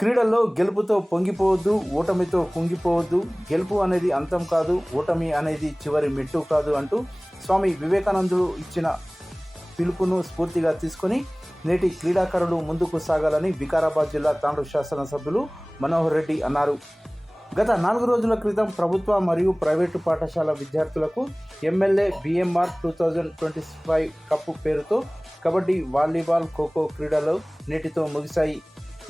క్రీడల్లో గెలుపుతో పొంగిపోవద్దు, ఓటమితో కుంగిపోవద్దు. గెలుపు అనేది అంతం కాదు, ఓటమి అనేది చివరి మెట్టు కాదు అంటూ స్వామి వివేకానందుడు ఇచ్చిన పిలుపును స్ఫూర్తిగా తీసుకొని నేటి క్రీడాకారులు ముందుకు సాగాలని వికారాబాద్ జిల్లా తాండూరు శాసనసభ్యులు మనోహర్ రెడ్డి అన్నారు. గత 4 రోజుల క్రితం ప్రభుత్వ మరియు ప్రైవేటు పాఠశాల విద్యార్థులకు ఎమ్మెల్యే BMR 2025 కప్ పేరుతో కబడ్డీ, వాలీబాల్, ఖోఖో క్రీడలు నేటితో ముగిశాయి.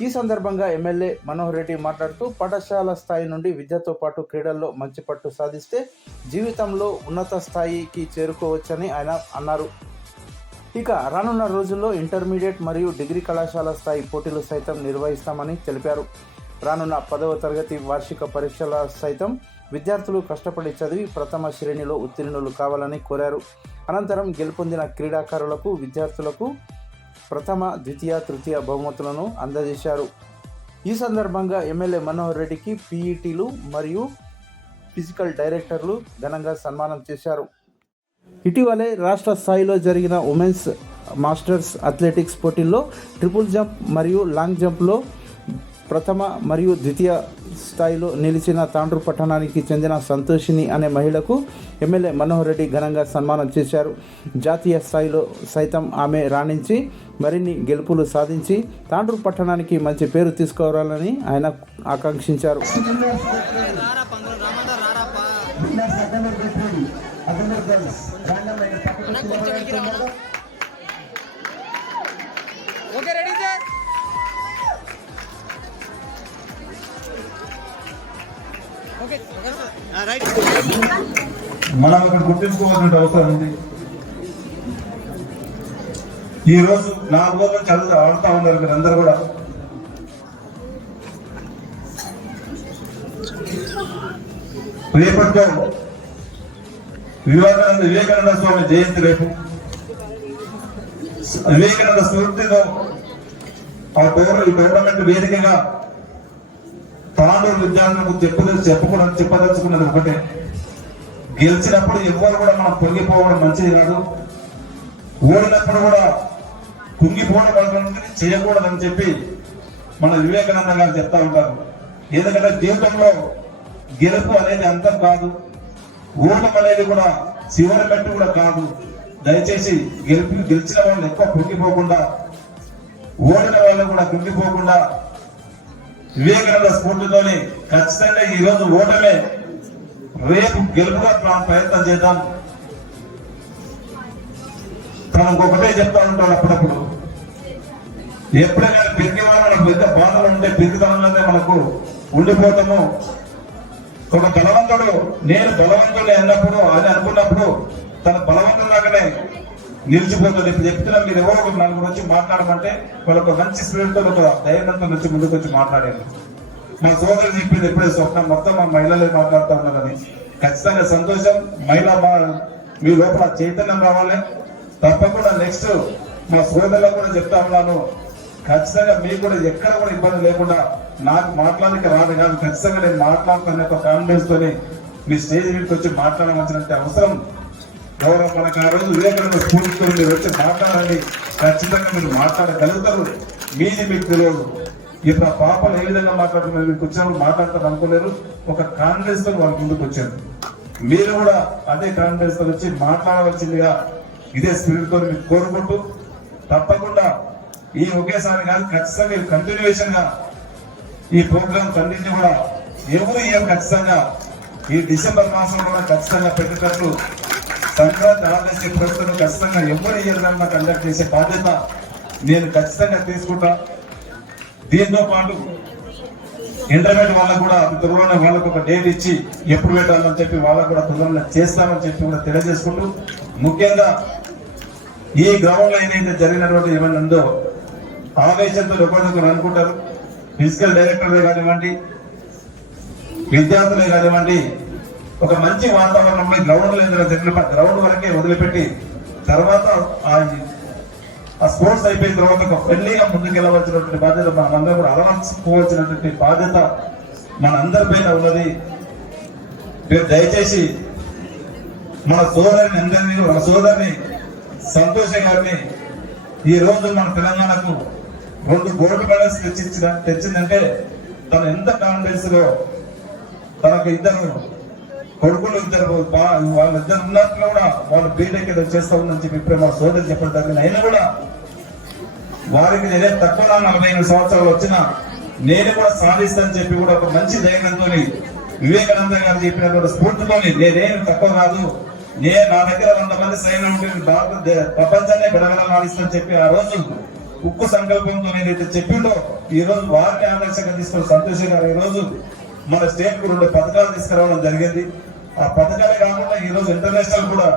ఈ సందర్భంగా ఎమ్మెల్యే మనోహర్ రెడ్డి మాట్లాడుతూ పాఠశాల స్థాయి నుండి విద్యతో పాటు క్రీడల్లో మంచి పట్టు సాధిస్తే జీవితంలో ఉన్నత స్థాయికి చేరుకోవచ్చని ఆయన అన్నారు. ఇక రానున్న రోజుల్లో ఇంటర్మీడియట్ మరియు డిగ్రీ కళాశాల స్థాయి పోటీలు సైతం నిర్వహిస్తామని తెలిపారు. రానున్న 10వ తరగతి వార్షిక పరీక్షల సైతం విద్యార్థులు కష్టపడి చదివి ప్రథమ శ్రేణిలో ఉత్తీర్ణులు కావాలని కోరారు. అనంతరం గెలుపొందిన క్రీడాకారులకు విద్యార్థులకు ప్రథమ, ద్వితీయ, తృతీయ బహుమతులను అందజేశారు. ఈ సందర్భంగా ఎమ్మెల్యే మనోహర్ రెడ్డికి PETలు మరియు ఫిజికల్ డైరెక్టర్లు ఘనంగా సన్మానం చేశారు. ఇటీవలే రాష్ట్ర స్థాయిలో జరిగిన ఉమెన్స్ మాస్టర్స్ అథ్లెటిక్స్ పోటీల్లో ట్రిపుల్ జంప్ మరియు లాంగ్ జంప్లో ప్రథమ మరియు ద్వితీయ స్థాయిలో నిలిచిన తాండూరు పట్టణానికి చెందిన సంతోషిని అనే మహిళకు ఎమ్మెల్యే మనోహర్ రెడ్డి ఘనంగా సన్మానం చేశారు. జాతీయ స్థాయిలో సైతం ఆమె రాణించి మరిన్ని గెలుపులు సాధించి తాండూరు పట్టణానికి మంచి పేరు తీసుకురావాలని ఆయన ఆకాంక్షించారు. మనం ఇక్కడ గుర్తించుకోవాల్సిన అవసరం ఉంది. ఈ రోజు 4 రోజులు చదువు ఆడుతూ ఉన్నారు మీరు అందరూ కూడా. రేపటితో వివేకానంద స్వామి జయంతి. రేపు వివేకానంద స్ఫూర్తిలో ఈ టోర్నమెంట్ వేదికగా తాండూరు విద్యార్థులకు చెప్పదలుచుకున్నది ఒకటే: గెలిచినప్పుడు ఎవ్వరు కూడా మనం పొంగిపోవడం మంచిది కాదు, ఓడినప్పుడు కూడా కుంగిపోవడం చేయకూడదని చెప్పి మన వివేకానంద గారు చెప్తా ఉంటారు. ఎందుకంటే జీవితంలో గెలుపు అనేది అంతం కాదు, ఓటం అనేది కూడా చివరి మెట్టు కూడా కాదు. దయచేసి గెలిచిన వాళ్ళు ఎక్కువ కుంగిపోకుండా, ఓడిన వాళ్ళు కూడా కుంగిపోకుండా వివేకానంద స్ఫూర్తితోని ఖచ్చితంగా ఈ రోజు ఓటమే రేపు గెలుపుగా ప్రయత్నం చేద్దాం. తనకు ఒకటే చెప్తా ఉంటాడు అప్పుడప్పుడు, ఎప్పుడైనా పెరిగే వాళ్ళు మనకు పెద్ద బాధలు ఉంటే పెరుగుదలనే మనకు ఉండిపోతాము. ఒక బలవంతుడు నేను బలవంతుడే అన్నప్పుడు అని అనుకున్నప్పుడు తన బలవంతులాగానే నిలిచిపోతుంది. ఇప్పుడు చెప్తున్నా, మీరు ఎవరో ఒక 4 వచ్చి మాట్లాడమంటే వాళ్ళకు మంచి స్పిరిట్తో ఒక ధైర్యంతో నుంచి ముందుకు వచ్చి మాట్లాడారు. మా సోదరు చెప్పింది ఎప్పుడే స్వప్నం మొత్తం మా మహిళలే మాట్లాడుతూ ఉన్నారని. ఖచ్చితంగా సంతోషం. మీ లోపల చైతన్యం రావాలి. తప్పకుండా నెక్స్ట్ మా సోదరులకు కూడా చెప్తా ఉన్నాను, ఖచ్చితంగా మీకు కూడా ఎక్కడ కూడా ఇబ్బంది లేకుండా నాకు మాట్లాడడానికి రాదు కాదు, ఖచ్చితంగా నేను మాట్లాడుతున్న ఒక కాన్ఫిడెన్స్ తోని మీ స్టేజ్ మీదకి వచ్చి మాట్లాడవలసినంత అవసరం గౌరవం మనకు. ఆ రోజు వివేకానంద స్ఫూర్తితో మీరు వచ్చి మాట్లాడాలి, ఖచ్చితంగా మీరు మాట్లాడగలుగుతారు. మీది మీకు తెలియదు. ఇప్పుడు ఆ పాపలు ఏ విధంగా మాట్లాడుతున్నారు, మీకు వచ్చినప్పుడు మాట్లాడతారు అనుకోలేరు. ఒక కాన్ఫిడెన్స్ తో వాళ్ళ ముందుకు వచ్చారు. మీరు కూడా అదే కాన్ఫిడెన్స్ తో వచ్చి మాట్లాడవలసిందిగా ఇదే స్పిరిట్ తో మీకు కోరుకుంటూ, తప్పకుండా ఈ ఒకేసారి కాదు, ఖచ్చితంగా కంటిన్యూషన్ గా ఈ ప్రోగ్రామ్స్ అన్నింటినీ కూడా ఎవరు ఏం ఖచ్చితంగా ఈ డిసెంబర్ మాసం కూడా ఖచ్చితంగా పెట్టేటట్లు సంక్రాంతి ఆదేశ ప్రస్తుతం ఖచ్చితంగా ఎవరు ఏ విధంగా కండక్ట్ చేసే బాధ్యత నేను ఖచ్చితంగా తీసుకుంటా. దీంతో పాటు ఇంటర్మీడియట్ వాళ్ళకు కూడా అతి త్వరలోనే వాళ్ళకు ఒక డేట్ ఇచ్చి ఎప్పుడు పెట్టాలని చెప్పి వాళ్ళకు కూడా త్వరలో చేస్తామని చెప్పి కూడా తెలియజేసుకుంటూ, ముఖ్యంగా ఈ గ్రౌండ్ లో ఏదైతే జరిగినటువంటి ఏమైనా ఉందో ఆవేశంతో ఒకరికొకరు అనుకుంటారు. ఫిజికల్ డైరెక్టర్లే కానివ్వండి, విద్యార్థులే కానివ్వండి, ఒక మంచి వాతావరణంలో గ్రౌండ్ గ్రౌండ్ వరకే వదిలిపెట్టి తర్వాత ఆ స్పోర్ట్స్ అయిపోయిన తర్వాత ఒక ఫ్రెండ్లీగా ముందుకెళ్ళవలసినటువంటి బాధ్యత మనందరూ కూడా అలవర్చుకోవాల్సినటువంటి బాధ్యత మన అందరిపైన ఉన్నది. మీరు దయచేసి మన సోదరిని సంతోష్ గారిని ఈ రోజు మన తెలంగాణకు 2 గోల్డ్ మెడల్స్ తెచ్చిందంటే తను ఎంత కాన్ఫిడెన్స్ లో తనకు 2 కొడుకులు 2 వాళ్ళిద్దరు ఉన్నట్లు కూడా వాళ్ళు బీటెక్ ఏదో చేస్తా ఉందని చెప్పి ఇప్పుడే మా సోదరు చెప్పడం జరిగింది. అయినా కూడా వారికి నేనే తక్కువ 45 సంవత్సరాలు వచ్చినా నేను కూడా సాధిస్తానని చెప్పి కూడా ఒక మంచి ధైర్యంతో వివేకానంద గారు చెప్పినటువంటి స్ఫూర్తితోని నేనేం తక్కువ కాదు, నా దగ్గర 100 మంది సైన్యం ఉంటే భారత ప్రపంచాన్ని గడగడలాడిస్తానని చెప్పి ఆ రోజు ఉక్కు సంకల్పంతో ఏదైతే చెప్పిండో ఈ రోజు వారిని ఆదర్శంగా తీసుకున్న సంతోష్ గారు ఈ రోజు మన స్టేట్ కు 2 పథకాలు తీసుకురావడం జరిగింది. ఆ పథకాలే కాకుండా ఈ రోజు ఇంటర్నేషనల్ కూడా